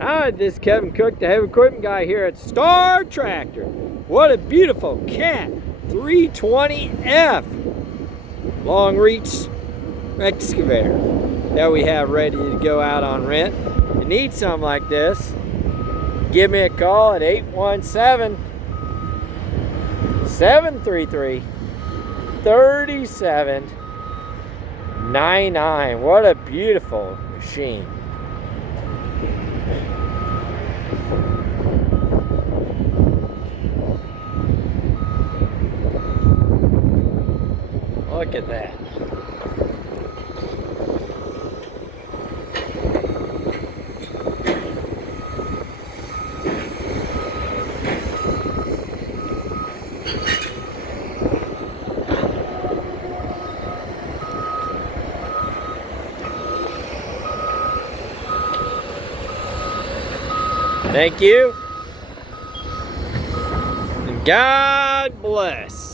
Hi, this is Kevin Cook, the heavy equipment guy here at Star Tractor. What a beautiful Cat 320F long reach excavator that we have ready to go out on rent. If you need something like this, give me a call at 817-733-3799. What a beautiful machine. Look at that. Thank you. And God bless.